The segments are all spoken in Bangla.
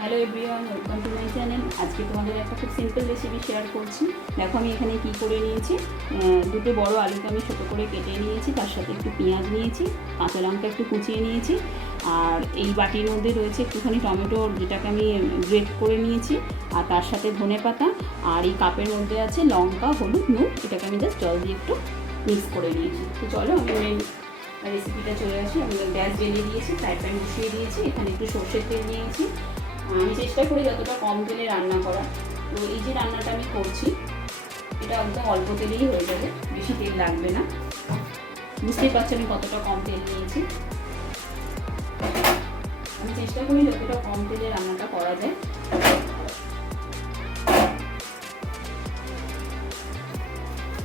Hello everyone, welcome to my channel. আজকে তোমাদের একটা খুব সিম্পল রেসিপি শেয়ার করছি। দেখো আমি এখানে কি করে নিয়েছি। দুটো বড় আলুকে আমি ছোটো করে কেটে নিয়েছি, তার সাথে একটু পেঁয়াজ নিয়েছি, কাঁচা লঙ্কা একটু কুচিয়ে নিয়েছি, আর এই বাটির মধ্যে রয়েছে একটুখানি টমেটো, যেটাকে আমি গ্রেট করে নিয়েছি, আর তার সাথে ধনেপাতা, আর এই কাপের মধ্যে আছে লঙ্কা, হলুদ, নুন। এটাকে আমি জাস্ট জল দিয়ে একটু মিক্স করে নিয়েছি। তো চলো আমি রেসিপিটা চলে আসি। আমি গ্যাস জ্বেলে দিয়েছি, ফ্রাই প্যান বসিয়ে দিয়েছি, এখানে একটু সর্ষের তেল নিয়েছি। আমি চেষ্টা করি যতটা কম তেলে রান্না করা। তো এই যে রান্নাটা আমি করছি, এটা একদম অল্প তেলেই হয়ে যাবে, বেশি তেল লাগবে না। বুঝতেই পারছি আমি কতটা কম তেল নিয়েছি। আমি চেষ্টা করি যতটা কম তেলে রান্নাটা করা যায়।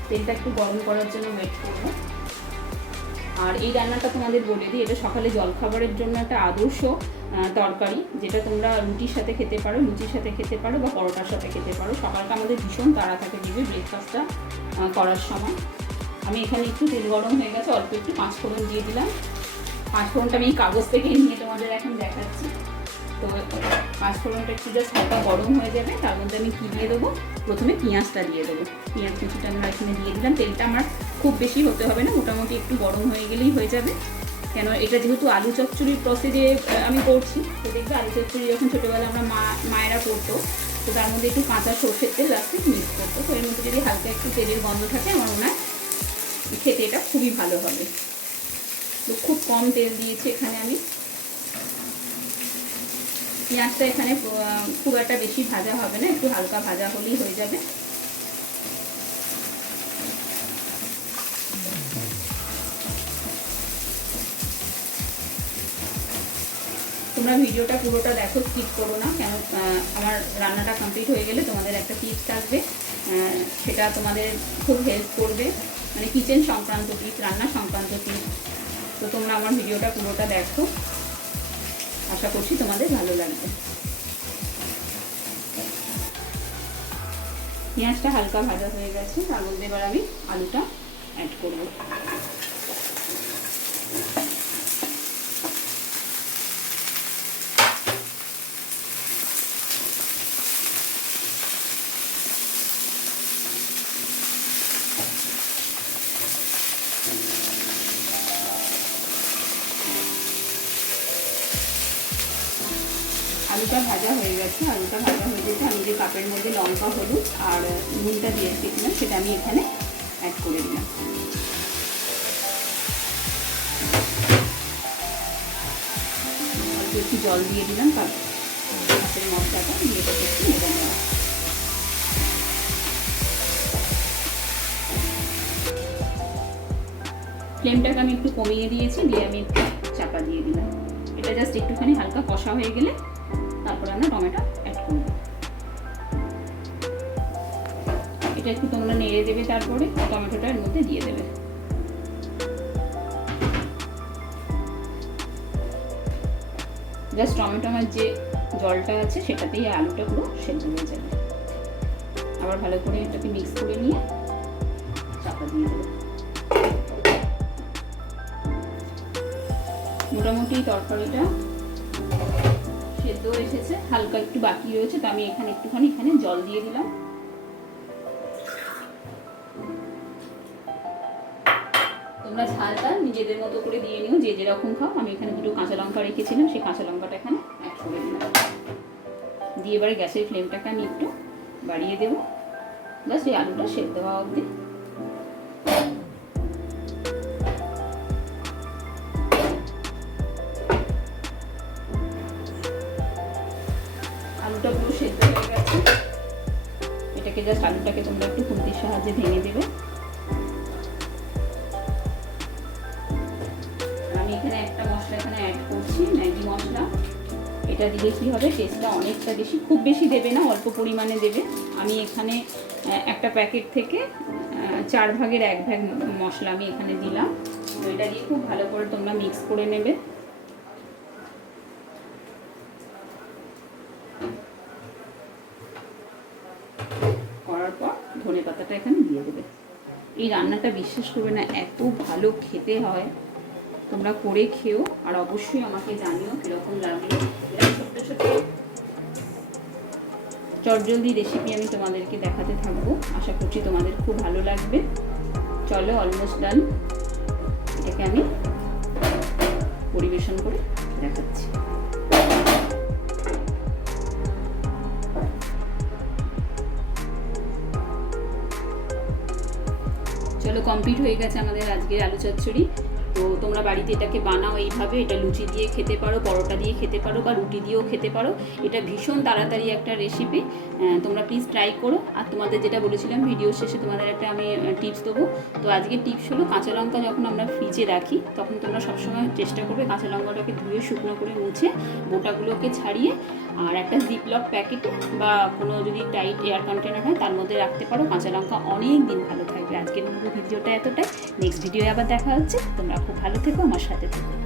তেলটা একটু গরম করার জন্য ওয়েট করবো। আর এই রান্নাটা তোমাদের বলে দিই, এটা সকালে জলখাবারের জন্য একটা আদর্শ তরকারি, যেটা তোমরা রুটির সাথে খেতে পারো, লুচির সাথে খেতে পারো, বা পরোটার সাথে খেতে পারো। সকালটা আমাদের ভীষণ তাড়া থাকে দিবে ব্রেকফাস্টটা করার সময়। আমি এখানে একটু তেল গরম হয়ে গেছে, অল্প একটু পাঁচফোড়ন দিয়ে দিলাম। পাঁচফোড়নটা আমি কাগজ থেকে নিয়ে তোমাদের এখন দেখাচ্ছি। তো পাঁচফোড়নটা একটু জাস্ট হালকা গরম হয়ে যাবে, তার মধ্যে আমি কী দিয়ে দেবো, প্রথমে পেঁয়াজটা দিয়ে দেবো। পেঁয়াজ কুচিটা আমরা এখানে দিয়ে দিলাম। তেলটা আমার খুব বেশি হতে হবে না, মোটামুটি একটু গরম হয়ে গেলেই হয়ে যাবে। কেন এটা যেহেতু আলু চচ্চড়ির প্রসেসে আমি করছি, তো দেখবে আলু চচ্চড়ি যখন ছোটোবেলা আমরা মায়েরা করতো, তো তার মধ্যে একটু কাঁচা সর্ষের তেল লাস্টে মিক্স করতো। তো এর মধ্যে যদি হালকা একটু তেলের গন্ধ থাকে, আমার মনে হয় খেতে এটা খুবই ভালো হবে। তো খুব কম তেল দিয়েছি এখানে আমি। পেঁয়াজটা এখানে খুব একটা বেশি ভাজা হবে না, একটু হালকা ভাজা হলেই হয়ে যাবে। তোমরা ভিডিওটা পুরোটা দেখো, স্কিপ করো না। কেন আমার রান্নাটা কমপ্লিট হয়ে গেলে তোমাদের একটা টিপস আসবে, সেটা তোমাদের খুব হেল্প করবে, মানে কিচেন সংক্রান্ত টিপস, রান্না সংক্রান্ত টিপস। তো তোমরা আমার ভিডিওটা পুরোটা দেখো, আশা করছি তোমাদের ভালো লাগবে। পেঁয়াজটা হালকা ভাজা হয়ে গেছে, তার মধ্যে এবার আমি আলুটা অ্যাড করব। আলুটা ভাজা হয়ে গেছে। আলুটা ভাজা হয়ে যেতে আমি যে কাপের মধ্যে লঙ্কা, হলুদ আর নুনটা দিয়ে রেখেছিলাম, সেটা আমি এখানে অ্যাড করে দিলাম। অল্প একটু জল দিয়ে দিলাম, কাপের মশলাটা দিয়ে একটু নেড়ে নেওয়া। ফ্লেমটাকে আমি একটু কমিয়ে দিয়েছি, দিয়ে আমি একটু চাপা দিয়ে দিলাম। এটা জাস্ট একটুখানি হালকা কষা হয়ে গেলে তারপরে আমরা টমেটো অ্যাড করব। এটা একটু তোমরা নেড়ে দেবে, তারপরে টমেটোটা এর মধ্যে দিয়ে দেবে। জাস্ট টমেটো আমার যে জলটা আছে সেটাতেই আলুটা পুরো সেদ্ধ হয়ে যাবে। আবার ভালো করে এটাকে মিক্স করে নিয়ে চাপা দিয়ে দেবে। মোটামুটি তরকারিটা সেদ্ধ এসেছে, হালকা একটু বাকি রয়েছে, তো আমি এখানে একটুখানি জল দিয়ে দিলাম। তোমরা ঝালটা নিজেদের মতো করে দিয়ে নিও, যে যেরকম খাও। আমি এখানে দুটো কাঁচা লঙ্কা রেখেছিলাম, সেই কাঁচা লঙ্কাটা এখানে অ্যাড করে দিলাম। দিয়ে এবারে গ্যাসের ফ্লেমটাকে আমি একটু বাড়িয়ে দেবো, জাস্ট এই আলুটা সেদ্ধ হওয়া অবধি। আলুটা পুরো সেদ্ধ হয়ে গেছে। এটাকে জাস্ট আলুটাকে তোমরা একটু খুন্তির সাহায্যে ভেঙে দেবে। আমি এখানে একটা মশলা এখানে অ্যাড করছি, ম্যাগি মশলা। এটা দিলে কি হবে, টেস্টটা অনেকটা বেশি, খুব বেশি দেবে না, অল্প পরিমাণে দেবে। আমি এখানে একটা প্যাকেট থেকে 4 ভাগের 1 ভাগ মশলা আমি এখানে দিলাম। তো এটা দিয়ে খুব ভালো করে তোমরা মিক্স করে নেবে। করার পর ধনেপাতাটা এখানে দিয়ে দেবে। এই রান্নাটা বিশ্বাস করবে না, এত ভালো খেতে হয়। তোমরা করে খেও, আর অবশ্যই আমাকে জানিও কীরকম লাগলো। ছোট্ট ছোট্ট চটজলদি রেসিপি আমি তোমাদেরকে দেখাতে থাকবো, আশা করছি তোমাদের খুব ভালো লাগবে। চলো, অলমোস্ট ডান। এটাকে আমি পরিবেশন করে দেখাচ্ছি। চলো, কমপ্লিট হয়ে গেছে আমাদের আজকের আলু চচ্চড়ি। তো তোমরা বাড়িতে এটাকে বানাও এইভাবে। এটা লুচি দিয়ে খেতে পারো, পরোটা দিয়ে খেতে পারো, বা রুটি দিয়েও খেতে পারো। এটা ভীষণ তাড়াতাড়ি একটা রেসিপি, তোমরা প্লিজ ট্রাই করো। আর তোমাদের যেটা বলেছিলাম ভিডিও শেষে তোমাদের একটা আমি টিপস দেবো। তো আজকের টিপস হলো, কাঁচা লঙ্কা যখন আমরা ফ্রিজে রাখি তখন তোমরা সবসময় চেষ্টা করবে কাঁচা লঙ্কাটাকে ধুয়ে শুকনো করে মুছে বোটাগুলোকে ছাড়িয়ে আর একটা জিপলক প্যাকেটে বা কোনো যদি টাইট এয়ার কন্টেনার হয় তার মধ্যে রাখতে পারো। কাঁচা লঙ্কা অনেক দিন ভালো থাকবে। আজকের মতো ভিডিওটা এতটাই। নেক্সট ভিডিও আবার দেখা হচ্ছে। তোমরা খুব ভালো থেকো, আমার সাথে থেকো।